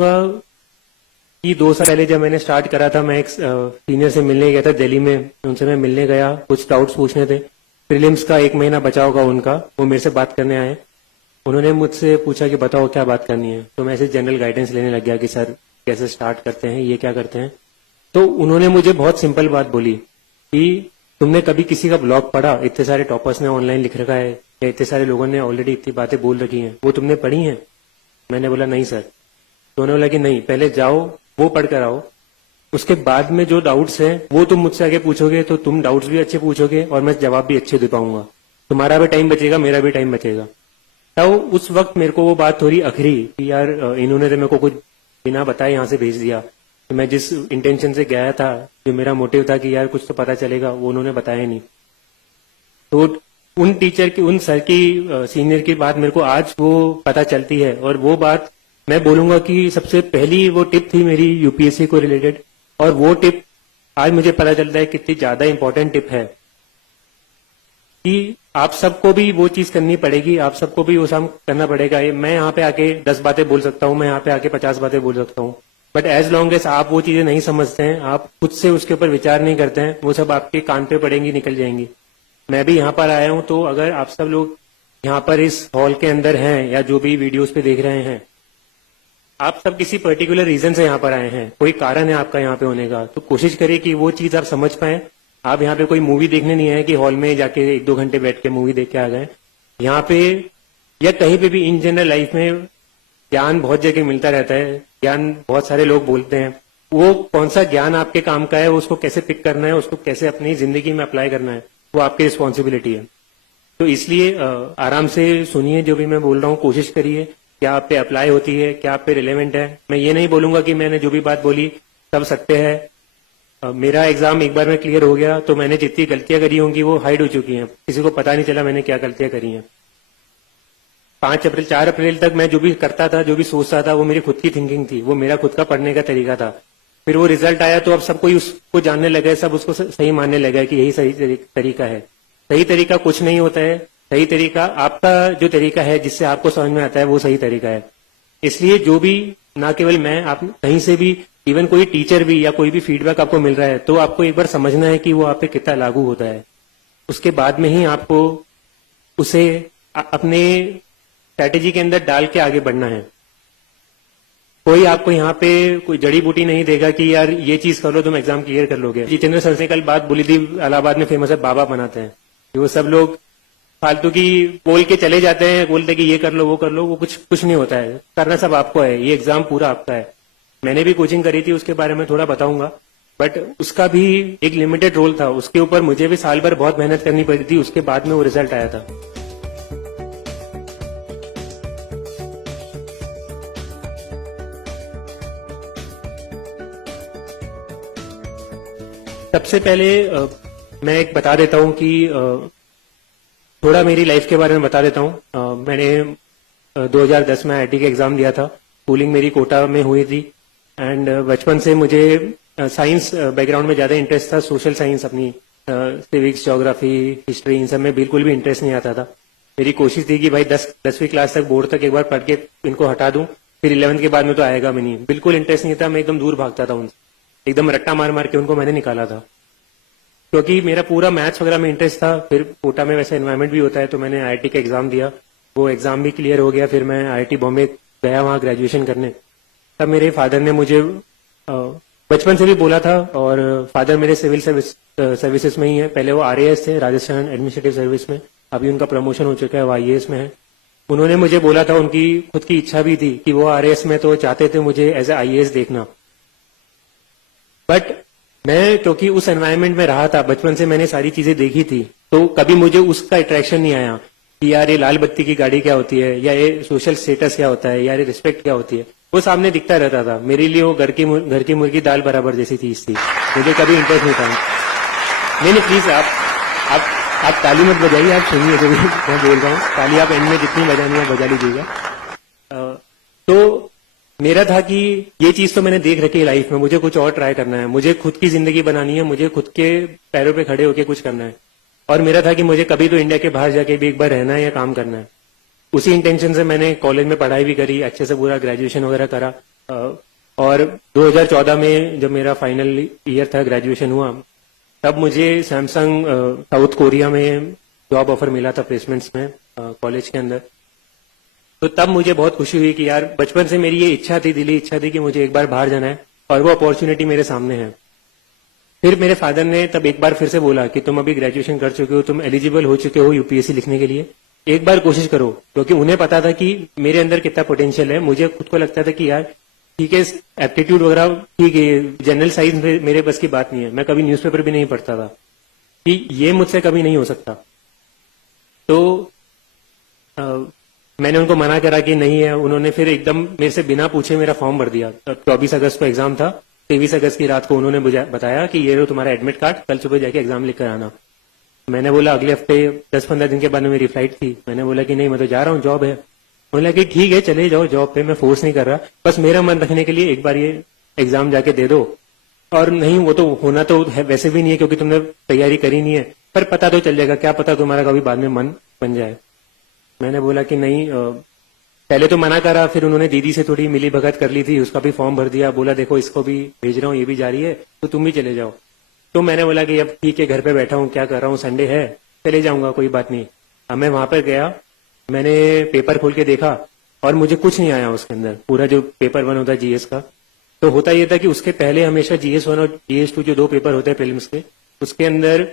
कि 2 साल पहले जब मैंने स्टार्ट करा था, मैं एक सीनियर से मिलने गया था दिल्ली में। उनसे मैं मिलने गया, कुछ डाउट्स पूछने थे। प्रीलिम्स का 1 महीना बचा होगा उनका, वो मेरे से बात करने आए। उन्होंने मुझसे पूछा कि बताओ क्या बात करनी है। तो मैं ऐसे जनरल गाइडेंस लेने लग गया कि सर कैसे स्टार्ट करते हैं, ये क्या करते हैं। तो उन्होंने मुझे बहुत सिंपल बात बोली कि तुमने कभी किसी का ब्लॉग पढ़ा? इतने सारे टॉपर्स ने ऑनलाइन लिख रखा है, या इतने सारे लोगों ने ऑलरेडी इतनी बातें बोल रखी हैं, वो तुमने पढ़ी हैं? मैंने बोला नहीं सर। तो उन्होंने बोला कि नहीं, पहले जाओ वो पढ़ कर आओ, उसके बाद में जो डाउट्स हैं वो तुम मुझसे आगे पूछोगे तो तुम डाउट्स भी अच्छे पूछोगे और मैं जवाब भी अच्छे दे पाऊंगा। तुम्हारा भी टाइम बचेगा, मेरा भी टाइम बचेगा। तो उस वक्त मेरे को वो बात थोड़ी अखरी कि यार इन्होंने तो मेरे को कुछ बिना बताए यहाँ से भेज दिया। तो मैं जिस इंटेंशन से गया था, जो मेरा मोटिव था कि यार कुछ तो पता चलेगा, वो उन्होंने बताया नहीं। तो उन टीचर की, उन सर की, सीनियर की बात मेरे को आज वो पता चलती है। और वो बात मैं बोलूंगा कि सबसे पहली वो टिप थी मेरी यूपीएससी को रिलेटेड। और वो टिप आज मुझे पता चलता है कितनी ज्यादा इंपॉर्टेंट टिप है कि आप सबको भी वो चीज करनी पड़ेगी, आप सबको भी वो काम करना पड़ेगा। मैं यहाँ पे आके 10 बातें बोल सकता हूँ, मैं यहाँ पे आके 50 बातें बोल सकता हूँ, बट एज लॉन्ग एज आप वो चीजें नहीं समझते हैं, आप खुद से उसके ऊपर विचार नहीं करते हैं, वो सब आपके कान पे पड़ेंगी, निकल जाएंगी। मैं भी यहाँ पर आया हूँ, तो अगर आप सब लोग यहाँ पर इस हॉल के अंदर हैं या जो भी वीडियोस पे देख रहे हैं, आप सब किसी पर्टिकुलर रीजन से यहाँ पर आए हैं, कोई कारण है आपका यहाँ पे होने का, तो कोशिश करिए कि वो चीज आप समझ पाए। आप यहाँ पे कोई मूवी देखने नहीं आए कि हॉल में जाके 1-2 घंटे बैठ के मूवी देख के आ गए। यहाँ पे या कहीं पे भी इन जनरल लाइफ में ज्ञान बहुत जगह मिलता रहता है, ज्ञान बहुत सारे लोग बोलते हैं। वो कौन सा ज्ञान आपके काम का है, उसको कैसे पिक करना है, उसको कैसे अपनी जिंदगी में अप्लाई करना है, वो आपकी रिस्पॉन्सिबिलिटी है। तो इसलिए आराम से सुनिए जो भी मैं बोल रहा हूँ, कोशिश करिए क्या आप पे अप्लाई होती है, क्या आप पे रिलेवेंट है। मैं ये नहीं बोलूंगा कि मैंने जो भी बात बोली सब सत्य है। मेरा एग्जाम एक बार में क्लियर हो गया तो मैंने जितनी गलतियां करी होंगी वो हाइड हो चुकी हैं, किसी को पता नहीं चला मैंने क्या गलतियां करी हैं। 4 अप्रैल तक मैं जो भी करता था, जो भी सोचता था, वो मेरी खुद की थिंकिंग थी, वो मेरा खुद का पढ़ने का तरीका था। फिर वो रिजल्ट आया तो अब सब कोई उसको जानने लगा, सब उसको सही मानने लगा कि यही सही तरीका है। सही तरीका कुछ नहीं होता है, सही तरीका आपका जो तरीका है जिससे आपको समझ में आता है वो सही तरीका है। इसलिए जो भी, ना केवल मैं, आप कहीं से भी, इवन कोई टीचर भी या कोई भी फीडबैक आपको मिल रहा है तो आपको एक बार समझना है कि वो आप पे कितना लागू होता है। उसके बाद में ही आपको उसे अपने स्ट्रैटेजी के अंदर डाल के आगे बढ़ना है। कोई आपको यहाँ पे कोई जड़ी बूटी नहीं देगा कि यार ये चीज कर लो तुम एग्जाम क्लियर कर लोगे। जितेंद्र सर ने कल बात बोली थी, इलाहाबाद में फेमस है, बाबा बनाते हैं। वो सब लोग फालतू की बोल के चले जाते हैं, बोलते कि ये कर लो वो कर लो, वो कुछ नहीं होता है। करना सब आपको है, ये एग्जाम पूरा आपका है। मैंने भी कोचिंग करी थी, उसके बारे में थोड़ा बताऊंगा, बट उसका भी एक लिमिटेड रोल था। उसके ऊपर मुझे भी साल भर बहुत मेहनत करनी पड़ी थी, उसके बाद में वो रिजल्ट आया था। सबसे पहले मैं एक बता देता हूं कि थोड़ा मेरी लाइफ के बारे में बता देता हूं। मैंने 2010 में आईआईटी का एग्जाम दिया था। स्कूलिंग मेरी कोटा में हुई थी एंड बचपन से मुझे साइंस बैकग्राउंड में ज्यादा इंटरेस्ट था। सोशल साइंस, अपनी सिविक्स, ज्योग्राफी, हिस्ट्री, इन सब में बिल्कुल भी इंटरेस्ट नहीं आता था। मेरी कोशिश थी कि भाई 10वीं क्लास तक, बोर्ड तक एक बार पढ़ के इनको हटा दूं, फिर 11th के बाद में तो आएगा भी नहीं। बिल्कुल इंटरेस्ट नहीं था, मैं एकदम दूर भागता था उनसे, एकदम रट्टा मार मार के उनको मैंने निकाला था, क्योंकि मेरा पूरा मैथ्स वगैरह में इंटरेस्ट था। फिर कोटा में वैसा एनवायरमेंट भी होता है, तो मैंने आईआईटी का एग्जाम दिया, वो एग्जाम भी क्लियर हो गया। फिर मैं आईआईटी बॉम्बे गया वहां ग्रेजुएशन करने। तब मेरे फादर ने मुझे बचपन से भी बोला था, और फादर मेरे सिविल सर्विसेज में ही है। पहले वो आरएएस थे, राजस्थान एडमिनिस्ट्रेटिव सर्विस में, अभी उनका प्रमोशन हो चुका है, वो आईएएस में है। उन्होंने मुझे बोला था, उनकी खुद की इच्छा भी थी कि वो आरएएस में, तो चाहते थे मुझे एज ए आईएएस देखना। बट मैं क्योंकि उस एनवायरनमेंट में रहा था, बचपन से मैंने सारी चीजें देखी थी, तो कभी मुझे उसका अट्रैक्शन नहीं आया कि यार ये लाल बत्ती की गाड़ी क्या होती है, या ये सोशल स्टेटस क्या होता है, या ये रिस्पेक्ट क्या होती है। वो सामने दिखता रहता था। मेरे लिए वो घर की मुर्गी दाल बराबर जैसी चीज थी, मुझे कभी इंटरेस्ट नहीं था। नहीं प्लीज आप ताली मत बजाइए, आप सुनिए जो भी मैं बोल रहा हूँ। ताली आप एंड में जितनी बजानी है बजा लीजिएगा। तो मेरा था कि ये चीज तो मैंने देख रखी है लाइफ में, मुझे कुछ और ट्राई करना है, मुझे खुद की जिंदगी बनानी है, मुझे खुद के पैरों पे खड़े होकर कुछ करना है। और मेरा था कि मुझे कभी तो इंडिया के बाहर जाके भी एक बार रहना है या काम करना है। उसी इंटेंशन से मैंने कॉलेज में पढ़ाई भी करी, अच्छे से पूरा ग्रेजुएशन वगैरह करा। और 2014 में जब मेरा फाइनल ईयर था, ग्रेजुएशन हुआ, तब मुझे सैमसंग साउथ कोरिया में जॉब ऑफर मिला था प्लेसमेंट्स में कॉलेज के अंदर। तो तब मुझे बहुत खुशी हुई कि यार बचपन से मेरी ये इच्छा थी, दिली इच्छा थी कि मुझे एक बार बाहर जाना है और वो अपॉर्चुनिटी मेरे सामने है। फिर मेरे फादर ने तब एक बार फिर से बोला कि तुम अभी ग्रेजुएशन कर चुके हो, तुम एलिजिबल हो चुके हो यूपीएससी लिखने के लिए, एक बार कोशिश करो। क्योंकि उन्हें पता था कि मेरे अंदर कितना पोटेंशियल है। मुझे खुद को लगता था कि यार ठीक है, एप्टीट्यूड वगैरह ठीक है, जनरल साइंस मेरे बस की बात नहीं है। मैं कभी न्यूज़पेपर भी नहीं पढ़ता था कि ये मुझसे कभी नहीं हो सकता। तो मैंने उनको मना करा कि नहीं है। उन्होंने फिर एकदम मेरे से बिना पूछे मेरा फॉर्म भर दिया। 24 अगस्त को एग्जाम था, 23 अगस्त की रात को उन्होंने बताया कि ये लो तुम्हारा एडमिट कार्ड, कल सुबह जाके एग्जाम लिख कर आना। मैंने बोला अगले हफ्ते 10-15 दिन के बाद में मेरी फ्लाइट थी। मैंने बोला कि नहीं, मैं तो जा रहा हूँ, जॉब है। बोला कि ठीक है चले जाओ जॉब पे, मैं फोर्स नहीं कर रहा, बस मेरा मन रखने के लिए एक बार ये एग्जाम जाके दे दो। और नहीं, वो तो होना तो है, वैसे भी नहीं है क्योंकि तुमने तैयारी करी नहीं है, पर पता तो चल जाएगा, क्या पता तुम्हारा कभी बाद में मन बन जाए। मैंने बोला कि नहीं, पहले तो मना करा, फिर उन्होंने दीदी से थोड़ी मिली भगत कर ली थी, उसका भी फॉर्म भर दिया। बोला देखो इसको भी भेज रहा हूँ, ये भी जा रही है, तो तुम भी चले जाओ। तो मैंने बोला कि अब ठीक है, घर पे बैठा हूँ, क्या कर रहा हूँ, संडे है, चले जाऊंगा, कोई बात नहीं। अब मैं वहां पर गया, मैंने पेपर खोल के देखा और मुझे कुछ नहीं आया उसके अंदर। पूरा जो पेपर 1 होता है जीएस का, तो होता यह था कि उसके पहले हमेशा GS 1 और GS 2 जो 2 पेपर होते हैं प्रीलिम्स के, उसके अंदर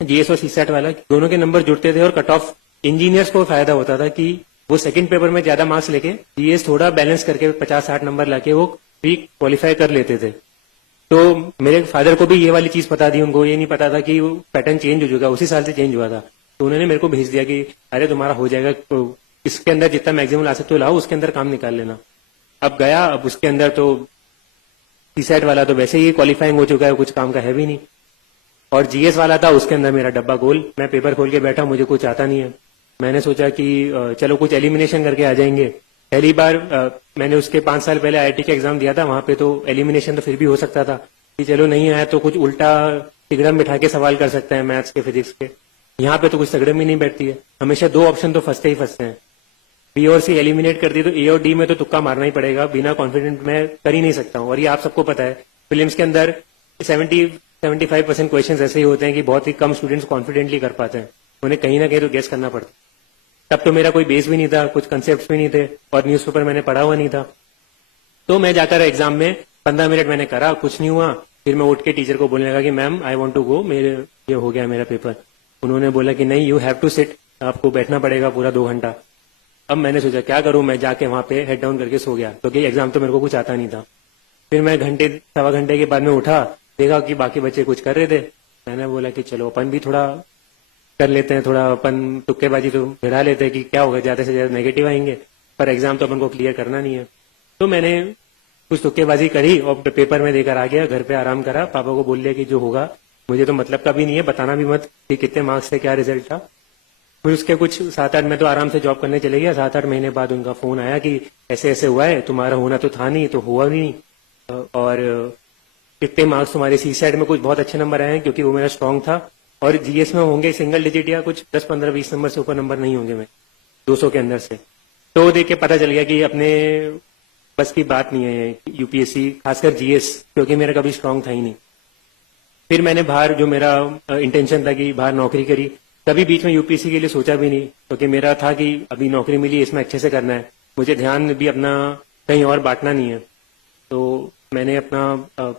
GS और CSAT वाला दोनों के नंबर जुड़ते थे और कट ऑफ इंजीनियर्स को फायदा होता था कि वो सेकंड पेपर में ज्यादा मार्क्स लेके GS थोड़ा बैलेंस करके 50-60 नंबर लाके वो भी क्वालिफाई कर लेते थे। तो मेरे फादर को भी ये वाली चीज पता थी, उनको ये नहीं पता था कि वो पैटर्न चेंज हो चुका, उसी साल से चेंज हुआ था। तो उन्होंने मेरे को भेज दिया कि अरे तुम्हारा हो जाएगा, तो इसके अंदर जितना मैक्सिमम ला सकते हो लाओ, उसके अंदर काम निकाल लेना। अब गया, अब उसके अंदर तो CSAT वाला तो वैसे ही क्वालिफाइंग हो चुका है, कुछ काम का है भी नहीं, और GS वाला था, उसके अंदर मेरा डब्बा गोल। मैं पेपर खोल के बैठा, मुझे कुछ आता नहीं है। मैंने सोचा कि चलो कुछ एलिमिनेशन करके आ जाएंगे। पहली बार मैंने उसके 5 साल पहले IIT का एग्जाम दिया था, वहां पे तो एलिमिनेशन तो फिर भी हो सकता था कि चलो नहीं आया तो कुछ उल्टा तिगड़म बिठा के सवाल कर सकते हैं मैथ्स के, फिजिक्स के। यहाँ पे तो कुछ तिगड़म ही नहीं बैठती है, हमेशा 2 ऑप्शन तो फंसते ही फंसते हैं। B और C एलिमिनेट कर दी तो A और D में तो तुक्का मारना ही पड़ेगा, बिना कॉन्फिडेंट मैं कर ही नहीं सकता हूँ। और ये आप सबको पता है, फिल्म्स के अंदर 70-75% क्वेश्चन ऐसे ही होते हैं कि बहुत ही कम स्टूडेंट्स कॉन्फिडेंटली कर पाते हैं, उन्हें कहीं ना कहीं तो गेस करना पड़ता है। तब तो मेरा कोई बेस भी नहीं था, कुछ कंसेप्ट भी नहीं थे, और न्यूज़पेपर मैंने पढ़ा हुआ नहीं था। तो मैं जाकर एग्जाम में 15 मिनट मैंने करा, कुछ नहीं हुआ। फिर मैं उठ के टीचर को बोलने लगा कि ma'am I want to go, मेरे ये हो गया मेरा पेपर। उन्होंने बोला कि नहीं, यू हैव टू सिट, आपको बैठना पड़ेगा पूरा 2 घंटा। अब मैंने सोचा क्या करूं, मैं जाके वहां पे हेड डाउन करके सो गया, क्योंकि एग्जाम तो मेरे को कुछ आता नहीं था। फिर मैं घंटे 1.25 घंटे के बाद में उठा, देखा कि बाकी बच्चे कुछ कर रहे थे। मैंने बोला कि चलो अपन भी थोड़ा कर लेते हैं, थोड़ा अपन तुक्केबाजी तो भिड़ा लेते हैं कि क्या होगा, ज्यादा से ज्यादा नेगेटिव आएंगे, पर एग्जाम तो अपन को क्लियर करना नहीं है। तो मैंने कुछ तुक्केबाजी करी और पेपर में देकर आ गया, घर पे आराम करा। पापा को बोल लिया कि जो होगा मुझे तो मतलब का भी नहीं है, बताना भी मत कि कितने मार्क्स थे, क्या रिजल्ट था। फिर उसके कुछ 7-8 में तो आराम से जॉब करने चले गया। 7-8 महीने बाद उनका फोन आया कि ऐसे ऐसे हुआ है, तुम्हारा होना तो था नहीं, तो हुआ नहीं, और कितने मार्क्स तुम्हारे CSAT में कुछ बहुत अच्छे नंबर आए हैं, क्योंकि वो मेरा स्ट्रांग था, और GS में होंगे सिंगल डिजिट या कुछ 10-15-20 नंबर से ऊपर नंबर नहीं होंगे मैं 200 के अंदर से। तो देख के पता चल गया कि अपने बस की बात नहीं है UPSC, खासकर GS, क्योंकि मेरा कभी स्ट्रांग था ही नहीं। फिर मैंने बाहर, जो मेरा इंटेंशन था कि बाहर नौकरी करी, कभी बीच में UPSC के लिए सोचा भी नहीं, क्योंकि मेरा था कि अभी नौकरी मिली, इसमें अच्छे से करना है, मुझे ध्यान भी अपना कहीं और बांटना नहीं है। तो मैंने अपना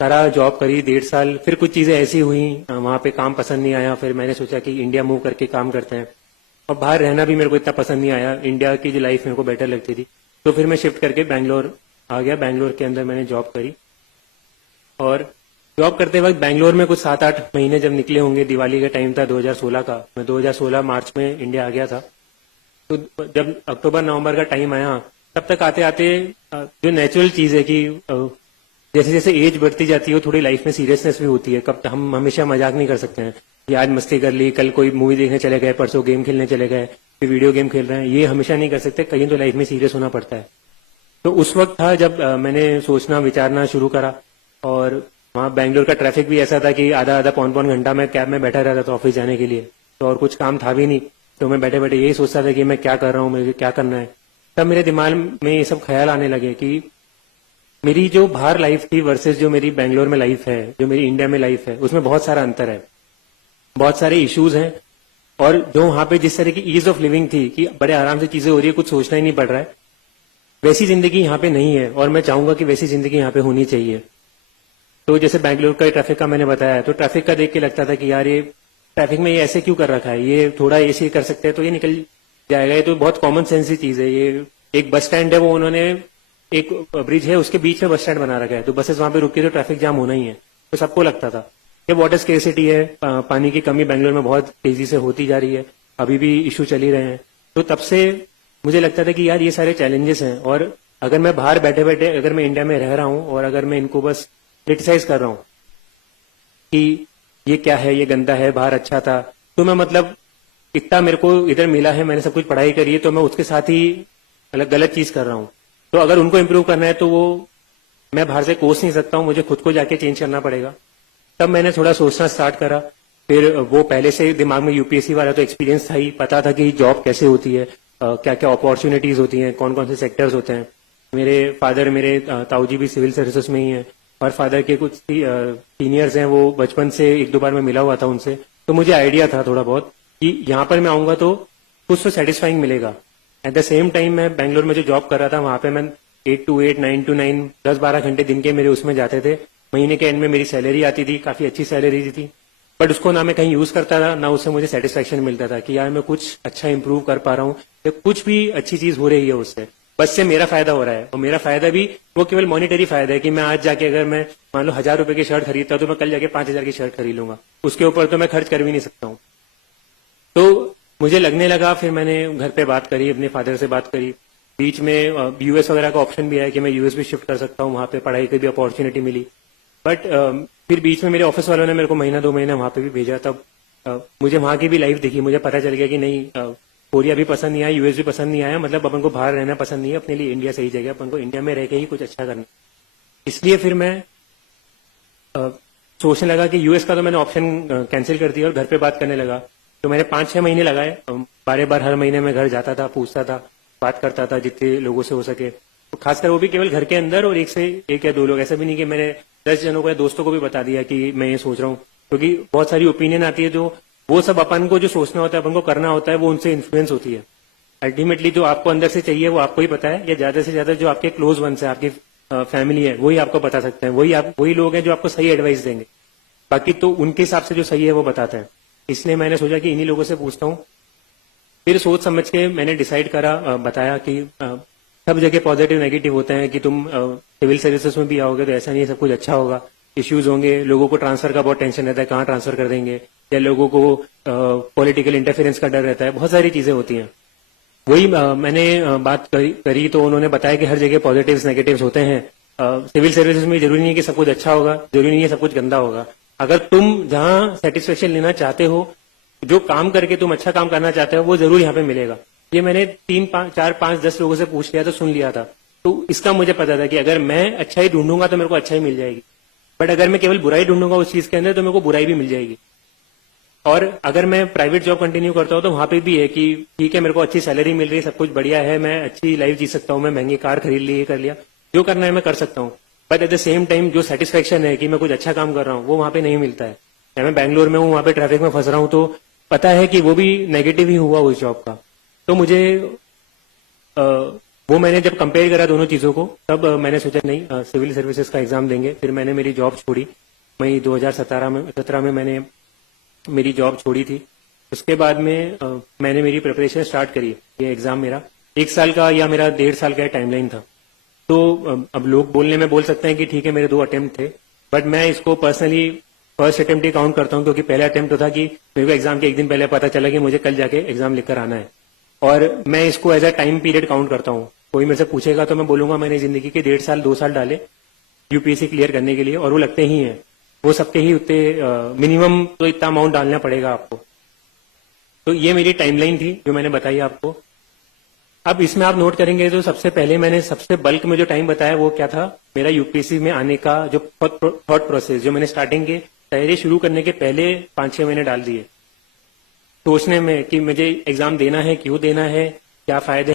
सारा जॉब करी 1.5 साल। फिर कुछ चीजें ऐसी हुई, वहां पे काम पसंद नहीं आया। फिर मैंने सोचा कि इंडिया मूव करके काम करते हैं, और बाहर रहना भी मेरे को इतना पसंद नहीं आया, इंडिया की जो लाइफ मेरे को बेटर लगती थी। तो फिर मैं शिफ्ट करके बैंगलोर आ गया। बैंगलोर के अंदर मैंने जॉब करी, और जॉब करते वक्त बैंगलोर में कुछ 7-8 महीने जब निकले होंगे, दिवाली का टाइम था 2016 का, मैं 2016 मार्च में इंडिया आ गया था। तो जब अक्टूबर-नवंबर का टाइम आया, तब तक आते आते जो नेचुरल चीज है कि जैसे जैसे एज बढ़ती जाती है, थोड़ी लाइफ में सीरियसनेस भी होती है। कब हम हमेशा मजाक नहीं कर सकते हैं कि आज मस्ती कर ली, कल कोई मूवी देखने चले गए, परसों गेम खेलने चले गए, फिर वीडियो गेम खेल रहे हैं, ये हमेशा नहीं कर सकते, कहीं तो लाइफ में सीरियस होना पड़ता है। तो उस वक्त था जब मैंने सोचना विचारना शुरू करा, और वहाँ बैंगलोर का ट्रैफिक भी ऐसा था कि आधा पौन घंटा मैं कैब में बैठा रहता था ऑफिस जाने के लिए, तो और कुछ काम था भी नहीं। तो मैं बैठे बैठे यही सोचता था कि मैं क्या कर रहा हूँ, मुझे क्या करना है। तब मेरे दिमाग में ये सब ख्याल आने लगे कि मेरी जो बाहर लाइफ थी वर्सेस जो मेरी बेंगलोर में लाइफ है, जो मेरी इंडिया में लाइफ है, उसमें बहुत सारा अंतर है, बहुत सारे इश्यूज हैं। और जो वहां पे जिस तरह की ईज ऑफ लिविंग थी कि बड़े आराम से चीजें हो रही है, कुछ सोचना ही नहीं पड़ रहा है, वैसी जिंदगी यहाँ पे नहीं है। और मैं चाहूंगा कि वैसी जिंदगी यहाँ पे होनी चाहिए। तो जैसे बैंगलोर का ट्रैफिक का मैंने बताया, तो ट्रैफिक का देख के लगता था कि यार ये ट्रैफिक में ये ऐसे क्यों कर रखा है, ये थोड़ा ऐसे कर सकते हैं तो ये निकल जाएगा। ये तो बहुत कॉमन सेंस की चीज है। ये एक बस स्टैंड है, वो उन्होंने एक ब्रिज है उसके बीच में बस स्टैंड बना रखा है, तो बसेस वहां पे रुकी तो ट्रैफिक जाम होना ही है। तो सबको लगता था कि वाटर स्केर्सिटी है, पानी की कमी बैंगलोर में बहुत तेजी से होती जा रही है, अभी भी इशू चल ही रहे हैं। तो तब से मुझे लगता था कि यार ये सारे चैलेंजेस हैं, और अगर मैं बाहर बैठे बैठे अगर मैं इंडिया में रह रहा हूं और अगर मैं इनको बस क्रिटिसाइज कर रहा हूं कि ये क्या है, ये गंदा है, बाहर अच्छा था, तो मैं मतलब इतना मेरे को इधर मिला है, मैंने सब कुछ पढ़ाई करी है, तो मैं उसके साथ ही गलत चीज कर रहा हूं। तो अगर उनको इम्प्रूव करना है तो वो मैं बाहर से कोस नहीं सकता हूं, मुझे खुद को जाके चेंज करना पड़ेगा। तब मैंने थोड़ा सोचना स्टार्ट करा। फिर वो पहले से दिमाग में यूपीएससी वाला तो एक्सपीरियंस था ही, पता था कि जॉब कैसे होती है, क्या क्या अपॉर्चुनिटीज होती हैं, कौन कौन से सेक्टर्स होते हैं। मेरे फादर, मेरे ताऊ जी भी सिविल सर्विसेज में ही है, और फादर के कुछ सीनियर्स हैं, वो बचपन से एक दो बार मैं मिला हुआ था उनसे, तो मुझे आइडिया था थोड़ा बहुत कि यहाँ पर मैं आऊंगा तो कुछ तो सेटिस्फाइंग मिलेगा। एट द सेम टाइम मैं बैंगलोर में जो जॉब कर रहा था वहां पे मैं 8 to 8, 9 to 9, 10-12 घंटे दिन के मेरे उसमें जाते थे। महीने के एंड में मेरी सैलरी आती थी, काफी अच्छी सैलरी थी, बट उसको ना मैं कहीं यूज करता था, ना उससे मुझे सेटिस्फेक्शन मिलता था कि यार मैं कुछ अच्छा इंप्रूव कर पा रहा हूँ या कुछ भी अच्छी चीज हो रही है उससे, बस से मेरा फायदा हो रहा है। और मेरा फायदा भी वो केवल मॉनिटरी फायदा है कि मैं आज जाके अगर मैं मान लो 1000 रुपए की शर्ट खरीदता तो मैं कल जाके 5000 की शर्ट खरीद लूंगा, उसके ऊपर तो मैं खर्च कर भी नहीं सकता हूँ। तो मुझे लगने लगा, फिर मैंने घर पे बात करी, अपने फादर से बात करी, बीच में यूएस वगैरह का ऑप्शन भी है कि मैं यूएस भी शिफ्ट कर सकता हूँ, वहां पे पढ़ाई की भी अपॉर्चुनिटी मिली। बट फिर बीच में मेरे ऑफिस वालों ने मेरे को महीना 2 महीना वहां पे भी भेजा। तब मुझे वहां की भी लाइफ दिखी, मुझे पता चल गया कि नहीं, कोरिया भी पसंद नहीं आया, यूएस भी पसंद नहीं आया, मतलब अपन को बाहर रहना पसंद नहीं है, अपने लिए इंडिया सही जगह, अपन को इंडिया में रह के ही कुछ अच्छा करना। इसलिए फिर मैं सोचने लगा कि यूएस का तो मैंने ऑप्शन कैंसिल कर दिया और घर पे बात करने लगा। तो मैंने 5-6 महीने लगाए, बार बार हर महीने में घर जाता था, पूछता था, बात करता था जितने लोगों से हो सके, तो खासकर वो भी केवल घर के अंदर, और एक या दो लोग, ऐसा भी नहीं कि मैंने 10 जनों को या दोस्तों को भी बता दिया कि मैं ये सोच रहा हूँ, क्योंकि बहुत सारी ओपिनियन आती है, जो वो सब अपन को जो सोचना होता है, अपन को करना होता है, वो उनसे इन्फ्लुएंस होती है। अल्टीमेटली जो आपको अंदर से चाहिए वो आपको ही पता है, या ज्यादा से ज्यादा जो आपके क्लोज वंस है, आपकी फैमिली है, वही आपको बता सकते हैं, वही लोग हैं जो आपको सही एडवाइस देंगे। बाकी तो उनके हिसाब से जो सही है वो बताते हैं। इसलिए मैंने सोचा कि इन्हीं लोगों से पूछता हूँ। फिर सोच समझ के मैंने डिसाइड करा, बताया कि सब जगह पॉजिटिव नेगेटिव होते हैं, कि तुम सिविल सर्विसेज में भी आओगे तो ऐसा नहीं है सब कुछ अच्छा होगा, इश्यूज होंगे, लोगों को ट्रांसफर का बहुत टेंशन रहता है, कहाँ ट्रांसफर कर देंगे, या लोगों को पॉलिटिकल इंटरफेरेंस का डर रहता है, बहुत सारी चीजें होती हैं। वही मैंने बात करी तो उन्होंने बताया कि हर जगह पॉजिटिव्स नेगेटिव्स होते हैं। सिविल सर्विसेज में जरूरी नहीं है कि सब कुछ अच्छा होगा, जरूरी नहीं है सब कुछ गंदा होगा। अगर तुम जहां सेटिस्फेक्शन लेना चाहते हो, जो काम करके तुम अच्छा काम करना चाहते हो, वो जरूर यहाँ पे मिलेगा। ये मैंने 3, 4, 5, 10 लोगों से पूछ लिया, तो सुन लिया था, तो इसका मुझे पता था कि अगर मैं अच्छा ही ढूंढूंगा तो मेरे को अच्छा ही मिल जाएगी, बट अगर मैं केवल बुराई ढूंढूंगा उस चीज के अंदर तो मेरे को बुराई भी मिल जाएगी। और अगर मैं प्राइवेट जॉब कंटिन्यू करता हूँ तो वहां पे भी है कि ठीक है, मेरे को अच्छी सैलरी मिल रही है, सब कुछ बढ़िया है, मैं अच्छी लाइफ जी सकता हूँ, मैं महंगी कार खरीद ली, ये कर लिया, जो करना है मैं कर सकता हूँ, but at the same time जो सेटिस्फेक्शन है कि मैं कुछ अच्छा काम कर रहा हूँ, वो वहां पे नहीं मिलता है। मैं बैंगलोर में हूँ, वहां पे ट्रैफिक में फंस रहा हूँ, तो पता है कि वो भी नेगेटिव ही हुआ उस जॉब का। तो मुझे वो मैंने जब कंपेयर करा दोनों चीजों को, तब मैंने सोचा नहीं, सिविल सर्विसेज का एग्जाम देंगे। फिर मैंने मेरी जॉब छोड़ी, मई 2017 में मैंने मेरी जॉब छोड़ी थी। उसके बाद में मैंने मेरी प्रिपरेशन स्टार्ट करी। ये एग्जाम मेरा 1 साल का या मेरा 1.5 साल का टाइमलाइन था। तो अब लोग बोलने में बोल सकते हैं कि ठीक है मेरे 2 अटेम्प्ट थे, बट मैं इसको पर्सनली फर्स्ट अटेम्प्ट ही काउंट करता हूँ, क्योंकि पहला अटेम्प्ट था कि मेरे को एग्जाम के एक दिन पहले पता चला कि मुझे कल जाके एग्जाम लिखकर आना है, और मैं इसको as a time period count करता हूँ। कोई मेरे से पूछेगा तो मैं बोलूंगा मैंने जिंदगी के 1.5 साल 2 साल डाले यूपीएससी क्लियर करने के लिए, और वो लगते ही हैं, वो सबके ही उतने मिनिमम तो इतना अमाउंट डालना पड़ेगा आपको। तो ये मेरी टाइमलाइन थी जो मैंने बताई आपको। अब इसमें आप नोट करेंगे तो सबसे पहले मैंने सबसे बल्क में जो टाइम बताया वो क्या था, मेरा यूपीएससी में आने का जो थॉट प्रोसेस, जो मैंने स्टार्टिंग के तैयारी शुरू करने के पहले 5-6 महीने डाल दिए सोचने में कि मुझे एग्जाम देना है, क्यों देना है, क्या फायदे